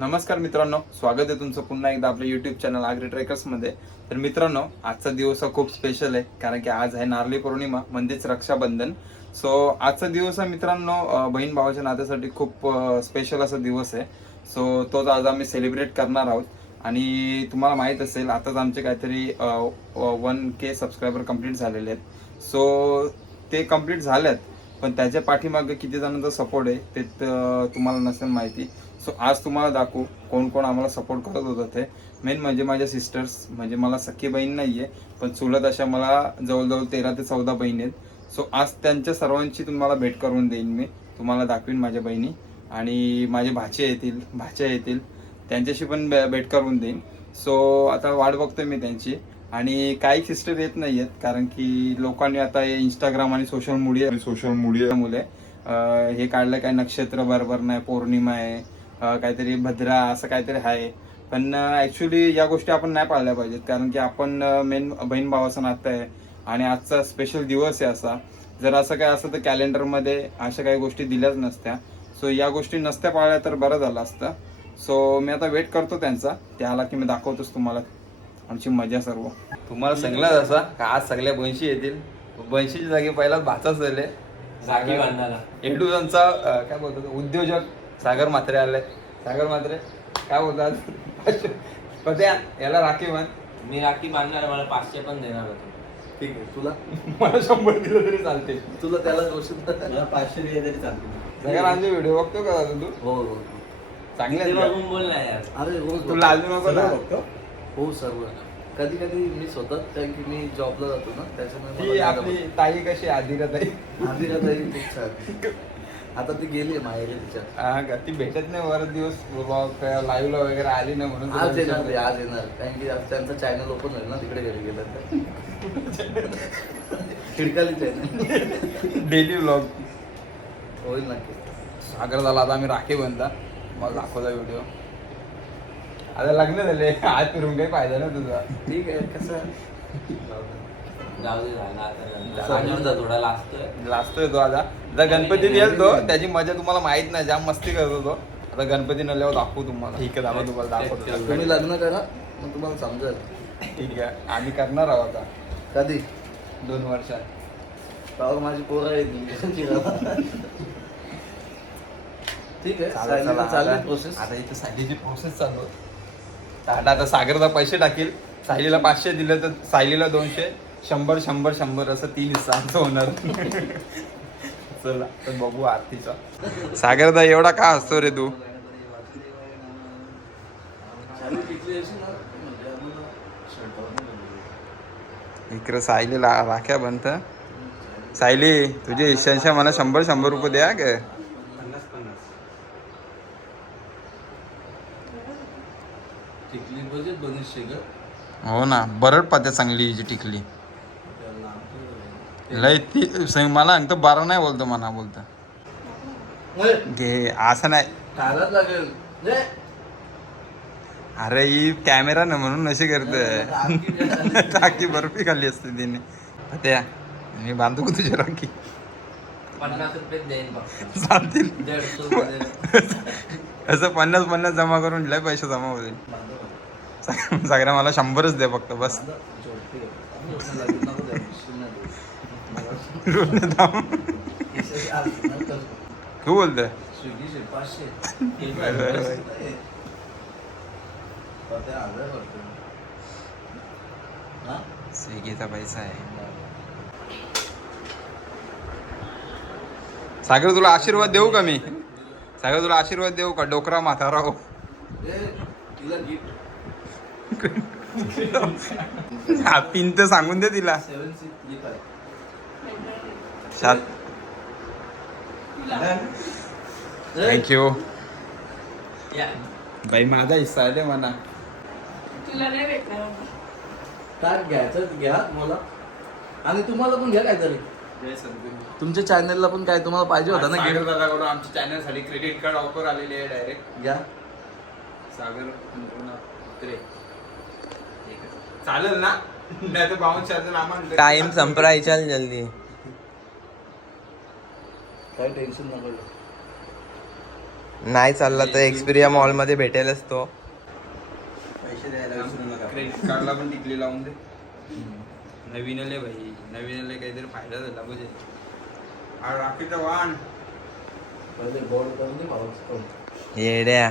नमस्कार मित्रांनो स्वागत आहे तुमचं पुन्हा एकदा आपल्या युट्यूब चॅनल आग्री ट्रेकर्समध्ये तर मित्रांनो आजचा दिवस हा खूप स्पेशल आहे कारण की आज आहे नारळी पौर्णिमा म्हणजेच रक्षाबंधन. सो आजचा दिवस हा मित्रांनो बहीण भावाच्या नात्यासाठी खूप स्पेशल असा दिवस आहे. सो तोच आज आम्ही सेलिब्रेट करणार आहोत. आणि तुम्हाला माहीत असेल आताच आमचे काहीतरी वन के सबस्क्रायबर कंप्लीट झालेले आहेत. सो ते कंप्लीट झाल्यात पण त्याच्या पाठीमागे किती जणांचा सपोर्ट आहे ते तुम्हाला नसेल माहिती. सो आज तुम्हाला दाखवू कोण कोण आम्हाला सपोर्ट करत होतं ते. मेन म्हणजे माझ्या सिस्टर्स म्हणजे मला सख्खी बहीण नाही आहे पण चुलत अशा मला जवळजवळ तेरा ते चौदा बहीण आहेत. सो आज त्यांच्या सर्वांची तुम्हाला भेट करून देईन मी. तुम्हाला दाखवीन माझ्या बहिणी. आणि माझे भाचे येतील भाच्या येतील. त्यांच्याशी पण भेट करून देईन. सो आता वाट बघतोय मी त्यांची. आणि काही सिस्टर येत नाही आहेत कारण की लोकांनी आता इंस्टाग्राम आणि सोशल मीडिया सोशल मीडियामुळे हे काढलं काय नक्षत्र बरोबर नाही पौर्णिमा आहे काहीतरी भद्रा असं काहीतरी आहे. पण ॲक्च्युली या गोष्टी आपण नाही पाळल्या पाहिजेत. कारण की आपण मेन बहीण भावाचं नातं आहे आणि आजचा स्पेशल दिवस आहे असा. जर असं काय असतं तर कॅलेंडरमध्ये अशा काही गोष्टी दिल्याच नसत्या. सो या गोष्टी नसत्या पाळल्या तर बरं झालं असतं. सो मी आता वेट करतो त्यांचा. ते आला की मी दाखवतोच तुम्हाला. आमची मजा सर्व. तुम्हाला सांगलं जसा का आज सगळ्या बंशी येतील. बंशीच्या जागी पहिलाच भाचाच झाले. राखी बांधायला. एडूजनचा अं, काय बोलतात उद्योजक सागर म्हात्रे आले. सागर म्हात्रे काय बोलतात? पत्या याला राखी मान मी राखी बांधणार आहे, मला पाचशे पण देणार होतो ठीक आहे तुला? मला शंभर दिलं तरी चालते तुला त्याला गोष्ट मला पाचशे दिले तरी चालते सगळ्या आमचे व्हिडिओ बघतो का दादा तू? हो हो चांगले ते आहेत का? बघून बोल ना यार. अरे हो तू लाजू नको ना. हो सर्व. कधी कधी मी स्वतः कारण की मी जॉबला जातो ना त्याच्यामुळे आपली ताई कशी आदिरा ताई. आधी का ताई खूप छान आता ती गेली माहेरी तिच्या हा का? ती भेटत नाही बरेच दिवस. लाईव्हला वगैरे आली नाही म्हणून आज येणार ती. आज येणार. कारण की आज त्यांचा चॅनल ओपन होईल ना तिकडे घरी गेलं तर. खिडकाली चॅनल डेली व्लॉग होईल नक्की. सागर झाला आता आम्ही राखी बनता मला दाखवता व्हिडिओ आता लग्न झाले. आज फिरून काही फायदा ना तुझा. ठीक आहे कसं? जाऊ दे झाला आता सागरचा थोडा लाजतोय लाजतोय तो आता. आता गणपती येईल तो त्याची मजा तुम्हाला माहीत नाही जाम मस्ती करतो तो. आता गणपती नल्यावर दाखवू तुम्हाला. ठीक आहे दाखव तुम्हाला दाखवतो तुम्ही लग्न करा मग तुम्हाला समजेल. ठीक आहे आम्ही करणार आहोत आता. कधी? दोन वर्षात. तेव्हा माझी पोरं येतील ठीक आहे प्रोसेस आता इथे सायलीची प्रोसेस चालू. आता आता सागरचा पैसे टाकील. सायलीला पाचशे दिले तर सायलीला दोनशे. शंभर शंभर शंभर असं तीन हिस्सांचं होणार. चला तर बघू आरतीचा. सागरदा एवढा का हसतो रे तू? इकडे सायलीला राख्या बनत सायली तुझे हिस्सांच्या मला शंभर शंभर रुपये द्या ग. हो ना बरड पात्या चांगली हिची टिकली. लय ती स- मला अंत बारा नाही बोलतो मना बोलतो. घे असं नाही. खायलाच लागेल. ले. अरे ही कॅमेरा ना म्हणून अशी करते. टाकी बर्फी खाल्ली असते तिने. त्या मी बांधू का तुझी राखी? पन्नास रुपये देईन फक्त चालतील. दीडशे रुपये असं पन्नास पन्नास जमा करून लय पैसे जमा होतील. सगळ्या मला शंभरच दे फक्त बस. Bye bye bye. पत्या स्विगीचा पैसा आहे सागर तुला आशीर्वाद देऊ का मी सागर तुला आशीर्वाद देऊ का डोकरा माथा राहू पिंत पिन तर सांगून दे तिला शात थँक्यू या बाई माझा हिस्सा आहे म्हणा. तुला नाही भेटणार घ्यायचं घ्या मला. आणि तुम्हाला पण घ्या काहीतरी. तुमच्या चॅनलला पण काय तुम्हाला पाहिजे होता ना सागर दादाकडून आमच्या चॅनलसाठी क्रेडिट कार्ड ऑफर आलेली आहे डायरेक्ट घ्या. सागर चालेल ना? नाही तर टाइम संपरायचा जल्दी. काय टेन्शन नको. नाही चालला तर एक्सपिरिया मॉलमध्ये भेटेलच तो. पैसे द्यायला विसरू नका. क्रेडिट कार्डला पण टिकली लावून दे. नवीन आले भाई. नवीन आले काहीतरी फायदा झाला पाहिजे आ, राखीचं वाण पहिले बोर्ड करून दे येड्या.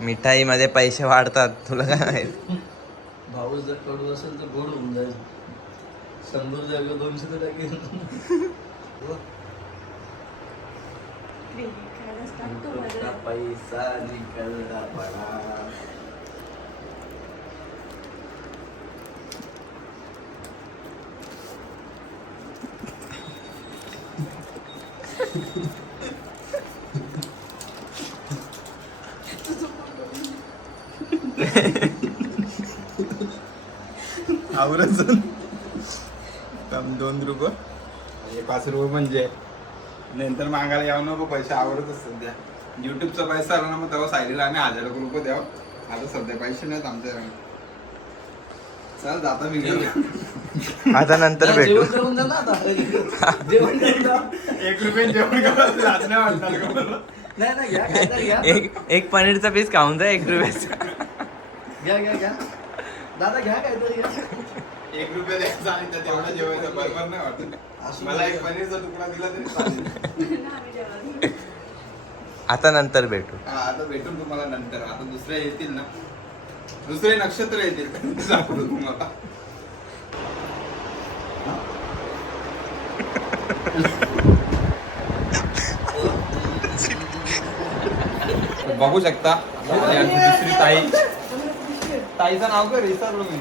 मिठाई मध्ये पैसे वाढतात तुला काय माहीत? भाऊच जर कडू असेल तर गोड होऊन जाईल. शंभर जागा दोनशे तर टाकेल पैसा निकलना पडा. आवरच दोन रुपये हे पाच रुपये म्हणजे? नंतर मागायला यावं नको पैसे आवरतच सध्या. युट्यूबचा पैसा आला ना मग तेव्हा सायलीला आम्ही हजार रुपये द्यावं. आता सध्या पैसे नाहीत आमच्या चल जाता मी गेलो आता नंतर भेटू. एक रुपये जेवण एक एक पनीरचा पीस खाऊन जा एक रुपयाचा. घ्या घ्या घ्या. दादा घ्या काहीतरी घ्या. एक रुपये द्यायचा आणि त्यात एवढं जेवायचं. बरोबर नाही वाटत. असं मला एक पनीरचा तुकडा दिला तरी चालेल. आता नंतर भेटू. हा, आता भेटून तुम्हाला नंतर. आता दुसरे येतील ना. दुसरे नक्षत्र येतील तुम्हाला. बघू शकता. दुसरी ताई. ताईचं नाव काय? विसरलो मी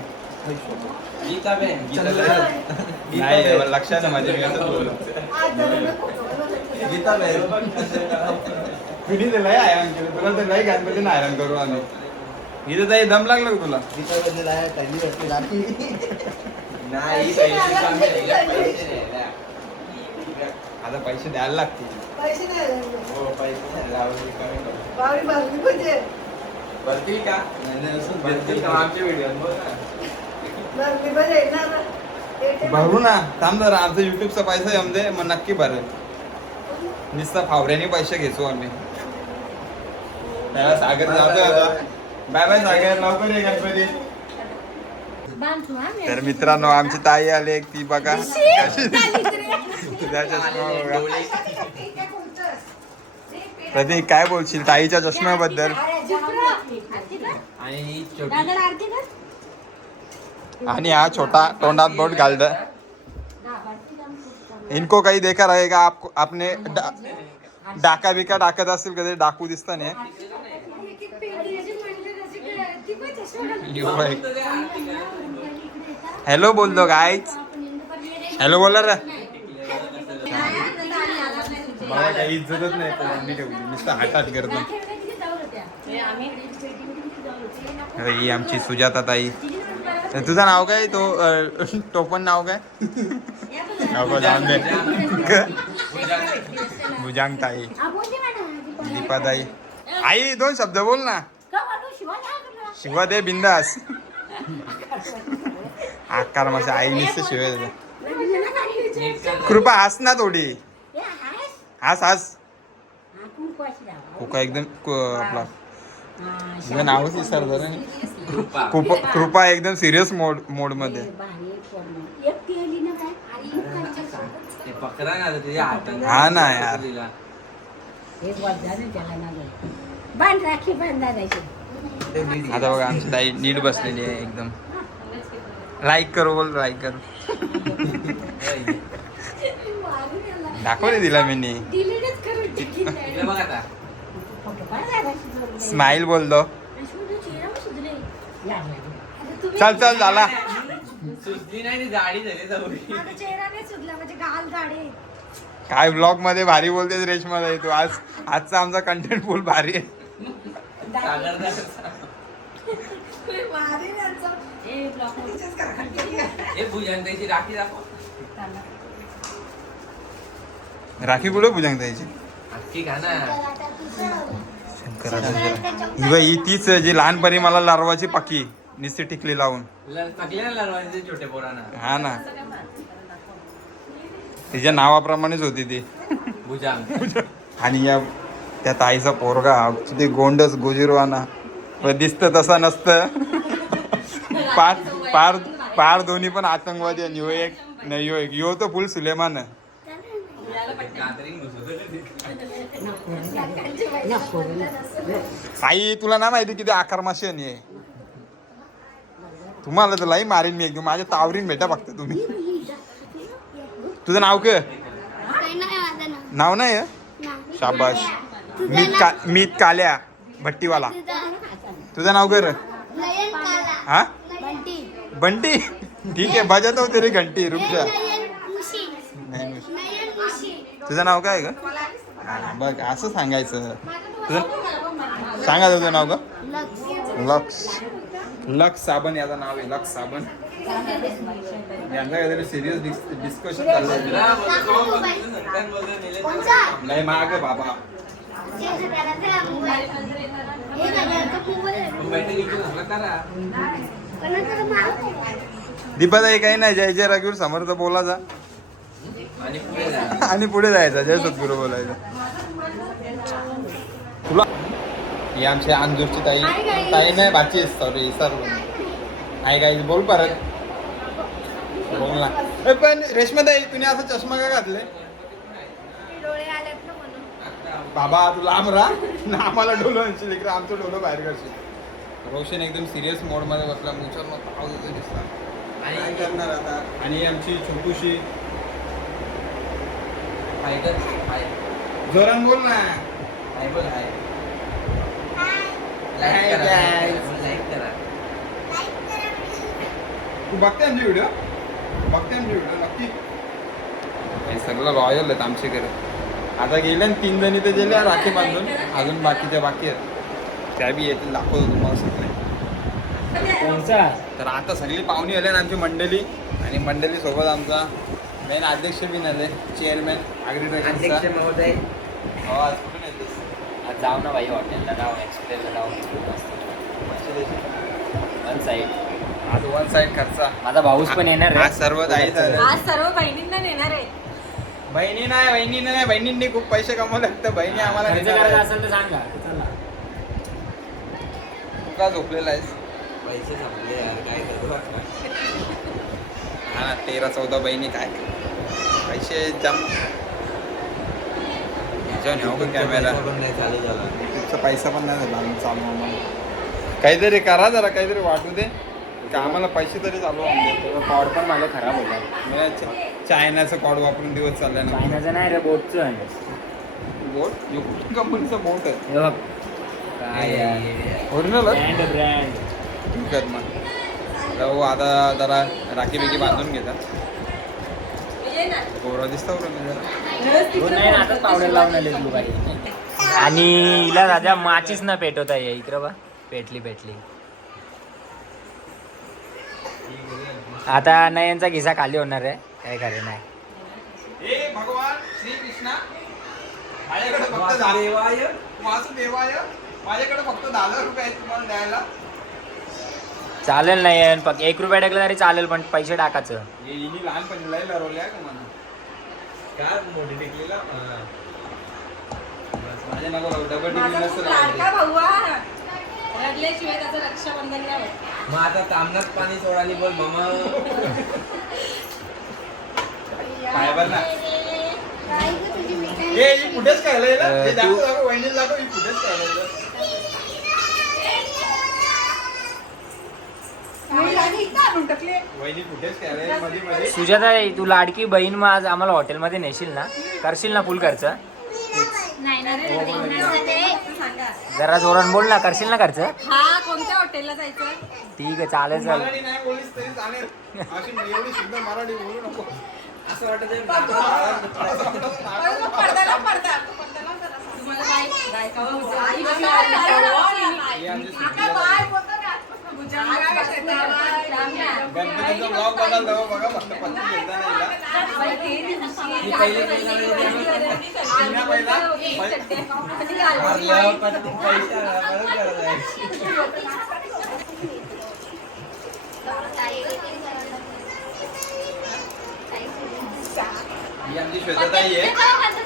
नाही लक्षात आहे माझ्या मी असं बोललो लय हैराण केलं तुला तर लय गणपतीने हैराण करू आम्ही इथं ताई दम लागला का तुला नाही. आता पैसे द्यायला लागतील. पैसे नाही हो पैसे नाही, म्हणजे भरतील का? भरतील का? आमच्या व्हिडिओ बघ ना बाजली म्हणजे येणार भरू ना. थांब जरा आमचा युट्यूबचा पैसा येऊन दे मग नक्की भरेल. नुसता फावऱ्याने पैसे घेतो आम्ही. त्याला सागर जातोय आता. Bye bye Sagar. लवकर ये गणपती. तर मित्रांनो आमची ताई आली एक ती बघा. कशी बघा प्रतीक काय बोलशील ताईच्या चष्म्याबद्दल? आणि छोटी आणि हा छोटा तोंडात बोट घालत इनको काही देखा रहेगा आप आपने डा- डाका बिका टाकत असेल कधी डाकू दिसता नाही. हॅलो बोलतो गायच हॅलो बोला रे मला काही इज्जतच नाही ठेवली नुसतं हातात करतो. ही आमची सुजाता ताई तुझं नाव काय? तो टोपण नाव काय? नको जाऊन दे भुजांग ताई दीपा ताई आई दोन शब्द बोल ना. शिवा दे बिंदास. आकार माझ्या आई नुसतं शिवाय देते. कृपा हस ना थोडी. हस? हस कुका एकदम कु- आपला. नावच विसरतो ना कृपा. कृपा कृपा एकदम सिरियस मोड मोडमध्ये. हा ना यार. दिला. बांध राखी बांधा जायची आता बघा आमची ताई नीट बसलेली आहे एकदम. लाईक करू बोल लाईक करू. दाखवले दिला मी स्माइल बोलतो चेहरा सुधरे या, या, या. चल चल झाला. सुचली नाही ती जाडी झाली जाऊन. माझा चेहरा नाही सुधला म्हणजे गाल जाडे काय ब्लॉगमध्ये भारी बोलतेस रेशमा ताई तू आज आजचा आमचा कंटेंट फुल भारी आहे. राखी दाखव. राखी कुठे भुजंग ताईची अख्खी खा ना. ही बाई, ही तीच जी लहानपणी मला लारवाची पाकी निस्ती टिकली लावून. छोटे पोरांना. हा ना. तिच्या नावाप्रमाणेच होती ती. भुजांग आणि या त्या ताईचा पोरगा ते गोंडस गोजिरवाना व दिसतं तसा नसतं. पार पार पार दोन्ही पण आतंकवादी आणि ह्यो एक नाही ह्यो एक ह्यो तो फुल सुलेमान आहे. आई तुला ना माहिती किती आकार माशी आणि आहे. तुम्हाला तर लई मारीन मी एकदम माझ्या तावरीन भेटा फक्त तुम्ही. तुझं नाव काय? नाव. नाही? शाबाश मीत का मीत काल्या भट्टीवाला. तुझं नाव. कर हा? बंटी. ठीक आहे बजात होते रे घंटी रुपया. तुझं नाव काय ग? बघ असं सांगायचं. तुझं सांगा तुझं नाव ग. लक्ष. लक्स साबण याचं नाव आहे लक्स साबण. यांचा काहीतरी सिरियस डिस्कशन चाललंय नाही माग बाबा. दीपाताई काही नाही जय जय रघुवीर समर्थ बोला जा. आणि पुढे जायचं. जय सद्गुरू बोलायचं. तुला ही आमची अंजूरची ताई. ताई नाही बाची सॉरी सर आई काय बोल परत. बोल ना. पण रेश्मा ताई तुम्ही असं चष्मा का घातले बाबा तू लांब राहा. ना आम्हाला डोलो आणशील इकडे आमचं डोलो बाहेर करशील रोशन एकदम सिरियस मोडमध्ये बसला मुचार मग पाव देतो दिसला काय करणार आता? आणि आमची छोटूशी हाय कर, हाय. जोरान बोल ना. हाय बोल, हाय. Hi, लाईक करा, guys. लाईक करा. तू बघते आमचे व्हिडिओ बघते आमचे व्हिडिओ नक्की. हे सगळं लॉयल आहेत आमच्याकडे. आता गेले ना तीन जणी ते गेले राखी बांधून. अजून बाकीच्या बाकी आहेत. त्या बी येतील दाखवतो तुम्हाला सगळे. तर आता सगळी पाहुणी आले ना आमची मंडळी आणि मंडळी सोबत आमचा मेन अध्यक्ष बी आले चेअरमॅन अध्यक्ष अग्रिकल्चर महोदय. हो आज कुठून येतेस? आज जाऊ ना भाई हॉटेलला जाऊ एक्सप्रेसला जाऊ वन साईड आज वन साईड खर्चा. माझा भाऊच पण येणार रे. आज सर्व जाईल आज सर्व बहिणींना नेणार आहे. बहिणी नाही बहिणी नाही बहिणींनी खूप पैसे कमवले तर बहिणी आम्हाला खर्च देणार करायचा आहेत. असेल तर सांगा. चला. तू का झोपलेला आहेस. पैसे संपले यार काय करू हा तेरा चौदा बहिणी काय? पैसे जम. कॅमेरा तुमचा पैसा पण नाही झाला आम्ही चालू आम्हाला. काहीतरी करा जरा काहीतरी वाटू दे. का आम्हाला पैसे तरी चालू आमचे. कॉड पण माझं खराब होता. मला च- चायनाचं कॉड वापरून दिवस चाललाय ना. चायनाचं नाही रे बोटचं बोट? कंपनीचं बोट आहे? ओरिजिनल ब्रँड ठीक मग. आता जरा राखी बिकी बांधून घेतात. गोरा दिसतं आणि हिला राजा माचीच ना पेटवता ये. इकडं बा पेटली पेटली. आता नयनचा घिसा खाली होणार आहे. काय खरं नाही. भगवान श्री कृष्णा माझ्याकडे फक्त दहा वासुदेवाय. माझ्याकडे फक्त दहा हजार रुपये आहेत तुम्हाला द्यायला. चालेल नयन फक्त एक रुपया टाकलं तरी चालेल पण पैसे टाकायचं. हे हिनी लहानपणी लय लरवले आहे का मला काय मोठी टेकलीला? माझ्या नको राहू, डबल टिकली माझा नसतं खूप राहिली. लाडका भाऊ हा. रडल्याशिवाय त्याचं रक्षाबंधन नाही होत. मग आता तामनात पाणी सोडाली बोल मामा. काय बरं ना? हे ही कुठेच खायला येईल अं, हे दाखव तू- दाखव वहिनीला दाखव ही कुठेच खायला येईल सुजाता तू लाडकी बहीण मग आज आम्हाला हॉटेलमध्ये नेशील ना करशील ना फुल खर्च. जरा जोरान बोल ना करशील ना खर्च हा कोणत्या हॉटेलला जायचं ठीक आहे चालेल चालेल गणपतीचा ब्लॉग बघाल तेव्हा बघा फक्त नाही मी पहिले पहिला ही आमची श्वेताताई आहे.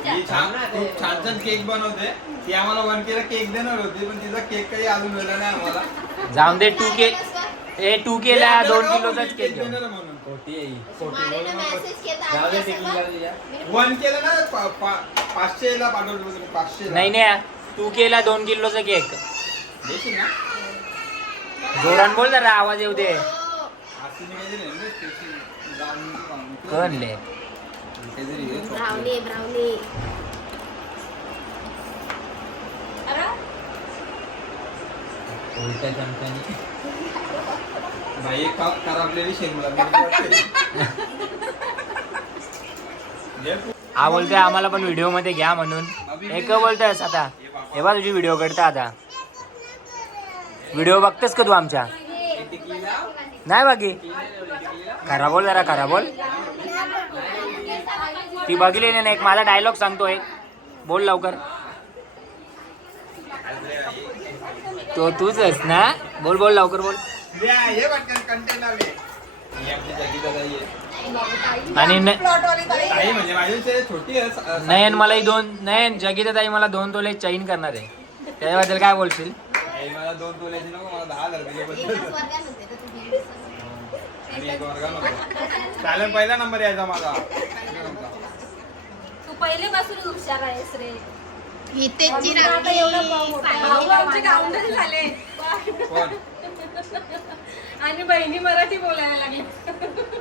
ही छान खूप छान छान केक बनवते. ती आम्हाला वन केला केक देणार होती पण तिचा केक काही अजून मिळाला नाही आम्हाला. जाऊन दे टू केक ए टू केला दोन किलोचाच ही. वन केलं ना पाचशे ला पाठवलं होतं, पाचशे नाही नाही टू केला दोन किलोचा केक. जोरान बोल जरा आवाज येऊ दे. खाऊन. कळले उलट्या चमच्याने. एक शेंगला मला. घे तू. हा बोलतोय आम्हाला पण व्हिडिओमध्ये घ्या म्हणून. एक बोलतोयस आता. हे बा तुझी व्हिडिओ करता आता. व्हिडिओ बघतेस का तू आमच्या? नाही बाकी. खरा बोल जरा खरा बोल. ती बघली नाही एक माझा डायलॉग सांगतो एक बोल लवकर. तो तूच आहेस ना? बोल बोल लवकर बोल. आणि म्हणजे नयन मला ही दोन नयन जगीता ताई मला दोन तोले चैन करणार आहे. त्याच्याबद्दल काय बोलशील? ताई मला दोन तोल्याची नको मला दहा हजार दिल्याबद्दल मी एक वर्गात होतो. चालेल पहिला नंबर यायचा माझा. तू पहिलेपासून हुशार आहेस रे. आता एवढं झाले. कोण? आणि बहिणी मराठी बोलायला लागली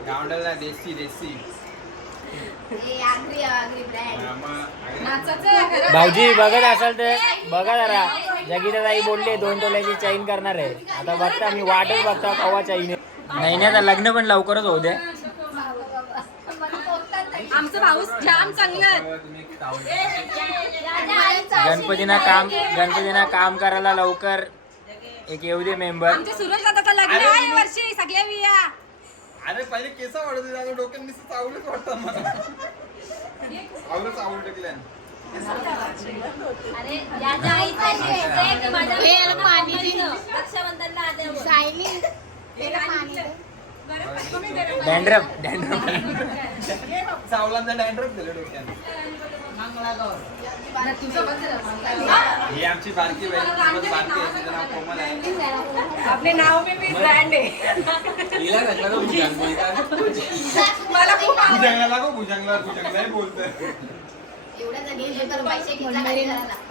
गावंडल देशी देशी नाचाचं आहे खरं. भाऊजी बघत असाल तर बघा जरा. जगीता ताई बोलले दोन तोल्याची चैन करणार आहे. आता बघता मी वाटच बघता कवा चैन. नाही नाही आता लग्न पण लवकरच होऊ दे. आमचं भाऊस जाम चांगलं. गणपतीना काम गणपतीना काम करायला लवकर. एक येऊ दे मेंबर आमचे सुरेश दादाचं लग्न आहे या वर्षी सगळ्या विया अरे पहिले केस वाढत होते आता डोक्यात नुसतं चावलंच वाटतं मला. आवडच आवड टाकल्या. अरे याच्या आईचा शेत आहे की माझ्या मुंबईचं. रक्षाबंधनला आल्यावर. डॅन्ड्रफ डॅन्ड्रफ चावलांचा डॅन्ड्रफ दिलं डोक्यात ही आमची बारकी बारकी नाव कोमल आहे आपले नाव मी मी ब्रँड आहे हिला घातला का भुजंग का? मला खूप. भुजंगला भुजंगला भुजंगला बोलतोय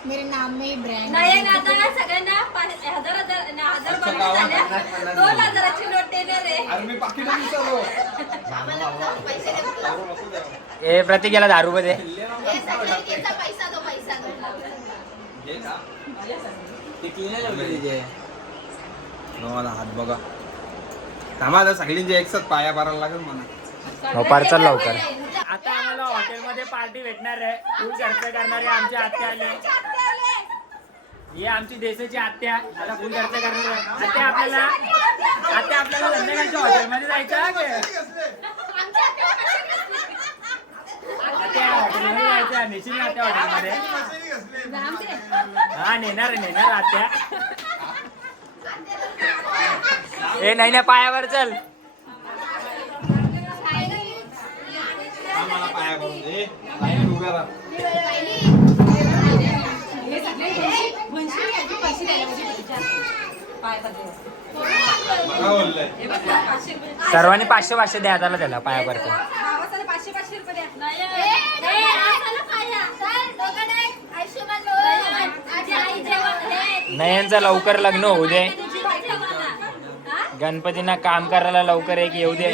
मेरे नाम में ब्रांड नाही ना आता सगळ्यांना पाच- हजार हजार ना, हजार अच्छा, बनवून गावात झाल्या. दोन हजाराची नोट देणार आहे अरे मी पाकिट विसरलो. दारू नको द्यावं. ए प्रतीक दारू मध्ये. किल्ले का? हात बघा. थांबा आता सगळ्यांची एक साथ पाया भरायला लागेल मला हो पार्सल लवकर. आता आम्हाला हॉटेलमध्ये पार्टी भेटणार आहे. फुल खर्च करणारे आमच्या आत्या आले. हे आमची देशाची आत्या. आता फुल खर्च करणार आहे. आत्या आपल्याला आत्या आपल्याला संध्याकाळच्या हॉटेलमध्ये जायचं आत्या हॉटेलमध्ये जायचं नेशील ना आत्या हॉटेलमध्ये? हा नेणार नेणार आत्या. ए नाही ना पायावर चल. थांब मला पाया भरून दे लाईनीत उभ्या राहा. हे सगळे म्हशी- म्हशी याची पैसे द्यायला पाहिजे तुमच्या पायामध्ये. बघा बोललंय हे बघ ना, पाचशे रुपये. सर्वांनी पाचशे पाचशे द्या त्याला त्याला पाचशे पाचशे रुपये द्या. पाया. आजी, आई जेवण, हे. नयनचं लवकर लग्न होऊ दे. हा? गणपतींना काम करायला लवकर एक येऊ दे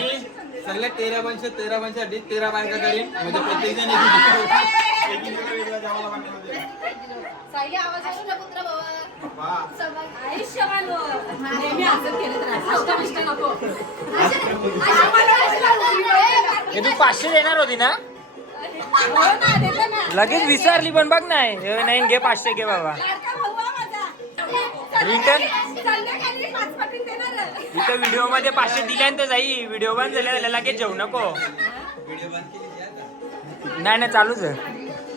सगळ्या तेरा पंचे तेरा पंचे अडीच तेरा बायका करीन म्हणजे प्रत्येक जण एक- जेवायला. बाबा, हो. नेहमी असंच केलं तर असं. अष्टमिष्ट नको. हे तू पाचशे देणार होती ना हो ना, देतो ना. लगेच विसरली पण बघ नाही हे नाही घे पाचशे घे बाबा लाडका भाऊ हा माझा. रिटर्न संध्याकाळी पाच पाटील इथं व्हिडिओमध्ये पाचशे दिल्यानंतर जाई व्हिडिओ बंद झाल्या झाल्या लगेच जेवू नको. व्हिडिओ बंद केली की आता? नाही नाही चालूच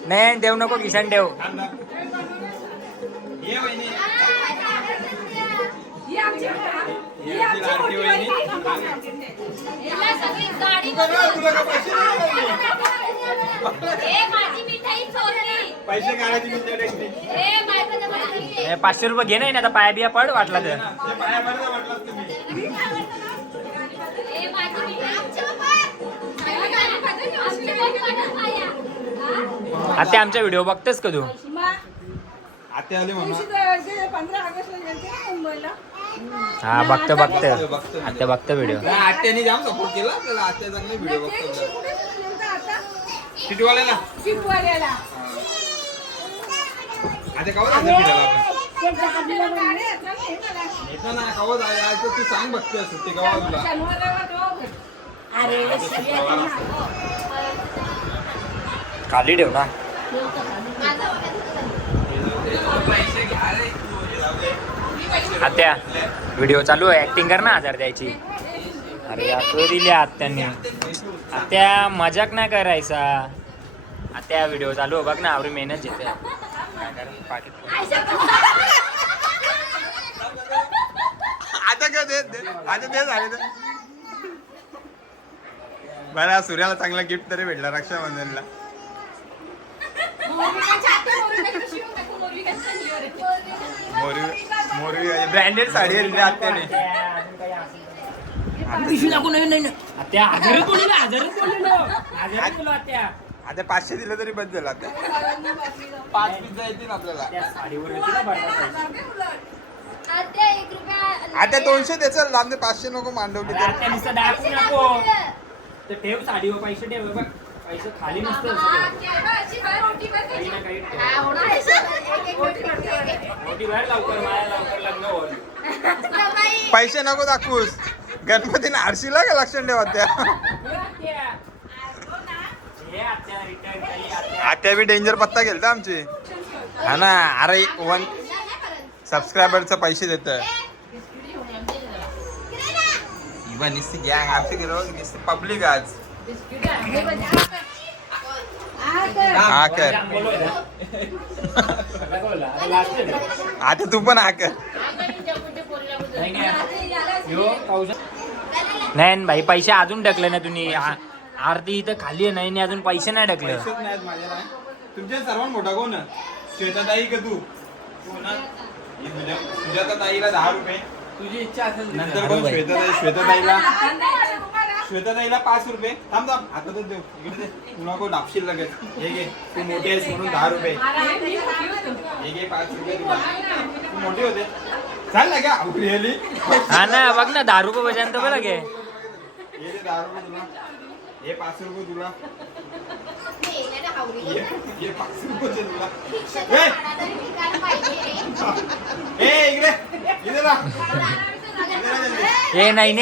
नाही देऊ. नको किसान ही ही माझी चोरली पैसे काढायची पाचशे रुपये घे नाही ना आता पाया बिया पड वाटला तर. ते पाया पडलं म्हटलं तुम्ही ए माझी मिठाई आमच्या बाबा आता आमचा व्हिडिओ बघतेस का तू? आते आले हा बघतो बघतो आता बघतो. व्हिडिओ. आत्याने जाम सपोर्ट केला त्याला आत्या चांगले व्हिडिओ बघतो. आता जायचं फिरायला आपण? गाडी आहेत ना, हे जायचं तू सांग बघते असं ते कवा तुला शनिवार रविवार तेव्हा भेट. अरे सगळ्यांना खाली ठेव ना. आत्या व्हिडिओ चालू आहे. ऍक्टिंग कर ना हजार द्यायची. अरे यातलं दिली आत्याने. आत्या मजाक नाही करायचा. आत्या व्हिडिओ चालू आहे बघ ना आवडी मेहनत घेते आता काय दे दे. आता ते झाले तर. बरं सूर्याला चांगला गिफ्ट तरी भेटला रक्षाबंधनला. मोरवी मोरवी ब्रँडेड साडी आहे रे आत्याने हजार ना हजार ना. हजार आता पाचशे दिलं तरी बस झालं आता पाच पिझ्झा येतील आपल्याला. त्या साडीवर होती ना बरं आता एक रुपया आता दोनशे द्यायचं लांब ते पाचशे नको मांडवली तर आत्या नुसतं दाखवू नको. तर ठेव साडीवर पैसे ठेव. बघ पैसे खाली नसतं असं ठेव. काही ना काही ठेव. हा, होणार आहे. सर. एक- एक मोठी मोठी आहे. मोठी बाहेर लवकर माझ्या लवकर लग्न होईल. बाई, पैसे नको दाखवूस. गणपतीने आरशीला का लक्षण ठेवा त्या? आत्या बी डेंजर पत्ता गेलता आमची. हा ना अरे वन सबस्क्रायबरचं पैसे देत. गँग आमची गेलो पब्लिक आज. हा कर. आता तू पण हा कर. नाही भाई पैसे अजून टाकले ना तुम्ही. आरती इथं खाली आहे नाही अजून पैसे नाही नाही तुमच्या सर्वात मोठा कोण श्वेताताई का तू? ही तुझ्या तुझ्या ताईला दहा रुपये. तुझी इच्छा असेल नंतर. कोण श्वेताताई श्वेताताईला श्वेताताईला पाच रुपये. थांब थांब आता तर देऊ. इकडे दे. तुला कोण डापशील लगेच. हे घे तू मोठी आहेस म्हणून दहा रुपये. हे घे पाच रुपये तुला. तू मोठी होते. चाल ना का रिअली हा ना बघ ना दहा रुपये बजान तर बरं घे हे दे दहा रुपये तुला हे पाच रुपये तुला. हे हे पाच रुपये ए! इकडे इकडे ना. हे नाही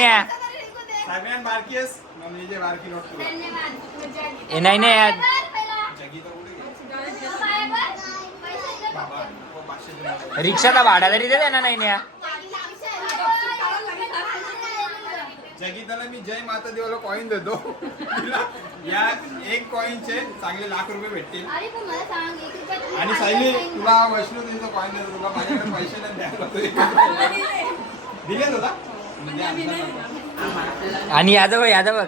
बारकी आहेस मम्मीचे बारकी नोट तुला धन्यवाद. मजा आली. हे नाही नाही यार. बर, पहिला. जगी तर कुठे गेली? बाय, बर. पैसे दे. बाबा नको पाचशे रुपये. रिक्षाचा भाडा तरी दे ना नाही नाही जगी त्याला मी जय माता देवाला कॉईन देतो. तिला या एक कॉईनचे चांगले लाख रुपये भेटतील. अरे पण मला सांग एक रुपया तरी आणि सायली. तुला वैष्णोदेवीचा कॉईन देतो तुला माझ्याकडे पैसे नाही द्यायला दिलेच होता? म्हणजे आणि यादव बघ, यादव बघ.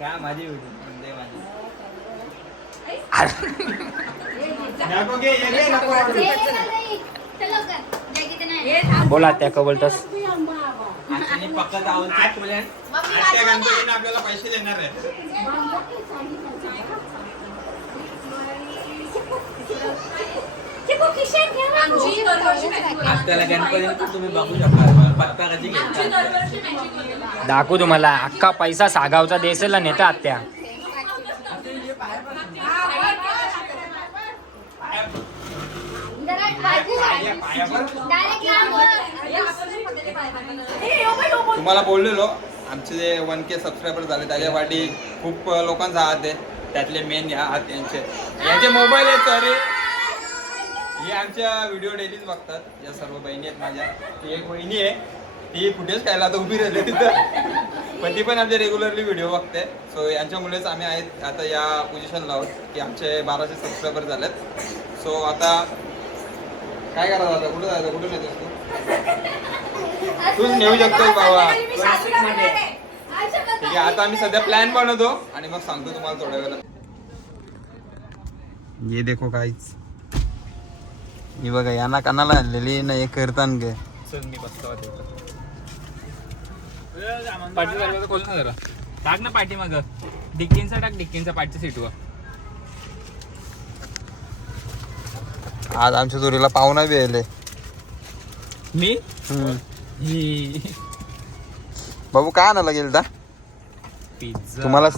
काय माझी व्हिडिओ म्हणजे माझी. बोला त्या का बोलतस आपल्याला पैसे देणार. दाखवू तुम्हाला अख्खा पैसा सागावचा देसेला नेता आत्या जरा बाजू पाया पायावर डायरेक्ट लांबवर. तुम्हाला बोललेलो आमचे जे वन के सबस्क्रायबर झाले त्याच्यासाठी खूप लोकांचा हात आहे. त्यातले मेन ह्या हात यांचे. यांचे मोबाईल आहेत सॉरी हे आमच्या व्हिडिओ डेलीच बघतात. या सर्व बहिणी आहेत माझ्या. ती एक बहिणी आहे. ती कुठेच खायला आता उभी राहिली तिथं. पण ती पण आमचे रेग्युलरली व्हिडिओ बघते. सो यांच्यामुळेच आम्ही आहेत आता या पोझिशनला आहोत की आमचे बाराशे सबस्क्रायबर झालेत. सो आता काय करायचं आता? कुठं जायचं? कुठं नेतोस तू? तूच नेऊ शकतोस बाबा. ठीक आहे आता आम्ही सध्या प्लॅन बनवतो आणि मग सांगतो तुम्हाला थोड्या वेळात. ये देखो काहीच ही बघा यांना कानाला आणलेली ना हे करतान गे. पाठी खोल ना जरा. टाक ना पाठी मग डिक्कींचा टाक डिक्कींचा पाठच्या सीटवर आज आमच्या चोरीला पाहुणा बी आले मी? हम्म. ही. बाबू काय आणायला गेलता? पिझ्झा. तुम्हाला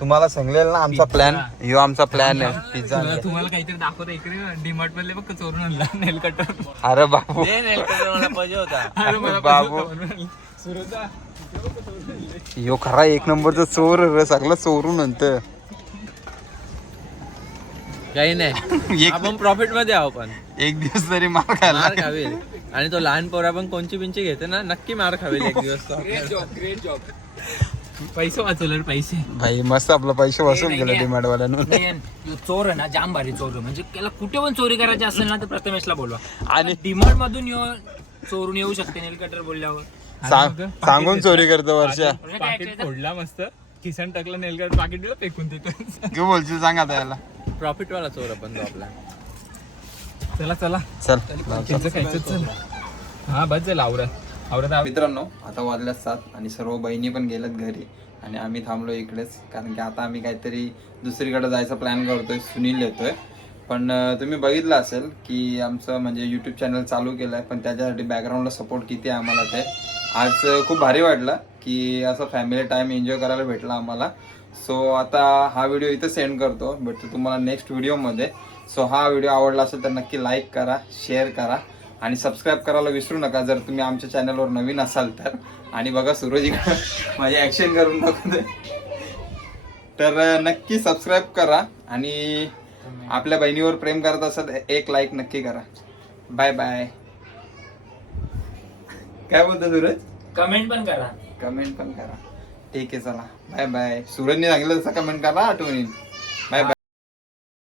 तुम्हाला सांगलेलं ना आमचा प्लॅन ह्यो आमचा प्लॅन आहे. पिझ्झा तुला- तुम्हाला काहीतरी दाखवता इकडे डीमार्ट मधले बघ चोरून आणला. नेल कटर अरे बाबू. पाहिजे होता. अरे मला बाबू. सुरजा ह्यो खरा एक नंबरचा चोर रे सगळं चोरून नंतर काही नाही. आपण प्रॉफिटमध्ये आहो पण. एक दिवस तरी मार खायला मार आणि तो लहान पोरा पण कोणची पिंची घेते ना नक्की मार खावेल एक दिवस तो. ग्रेट जॉब ग्रेट जॉब पैसे वाचवले पैसे. भाई मस्त आपला पैसे केलं नाही. डिमांड वाल्यानं नाही, यो चोर आहे ना जाम भारी चोर. म्हणजे त्याला कुठे पण चोरी करायची असेल ना तर प्रथमेशला बोलवा. आणि डिमांड मधून येऊ चोरून येऊ शकते नेल कटर बोलल्यावर सांग- सांगून चोरी करतो वर्षा. पाकिट? फोडला मस्त. किसन टाकलं नेलगड पाकिट दिलं फेकून तिथं तू बोलशील सांग आता याला प्रॉफिट वाला चोर आपण तो आपला. चला चला. चल खायचं? चल. हा बस झालं आवरत. आवरत मित्रांनो आता वाजल्यात सात आणि सर्व बहिणी पण गेल्यात घरी. आणि आम्ही थांबलो इकडेच कारण की आता आम्ही काहीतरी दुसरीकडे जायचा प्लॅन करतोय सुनील येतोय. पण अं, तुम्ही बघितलं असेल की आमचं म्हणजे यूट्यूब चॅनल चालू केलं आहे पण त्याच्यासाठी बॅकग्राऊंडला सपोर्ट किती आहे आम्हाला ते. आज अं, खूप भारी वाटलं की असं फॅमिली टाईम एन्जॉय करायला भेटला आम्हाला. सो आता हा व्हिडिओ इथं सेंड करतो भेटतो तुम्हाला नेक्स्ट व्हिडिओमध्ये सो हा व्हिडिओ आवडला असेल तर नक्की लाईक करा शेअर करा आणि सबस्क्राईब करायला विसरू नका जर तुम्ही आमच्या चॅनलवर नवीन असाल तर. आणि बघा सूरज माझी ॲक्शन करून दाखवते. तर नक्की सबस्क्राईब करा आणि आपल्या बहिणीवर प्रेम करत असाल तर एक लाईक नक्की करा. बाय बाय काय बोलतो सूरज? कमेंट पण करा. कमेंट पण करा. ठीक आहे चला. Bye bye. सूरजने सांगितलं तसं कमेंट करा आठवणीन